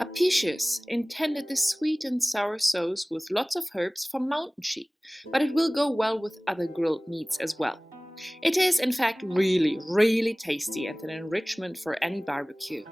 Apicius intended this sweet and sour sauce with lots of herbs for mountain sheep, but it will go well with other grilled meats as well. It is, in fact, really, really tasty and an enrichment for any barbecue.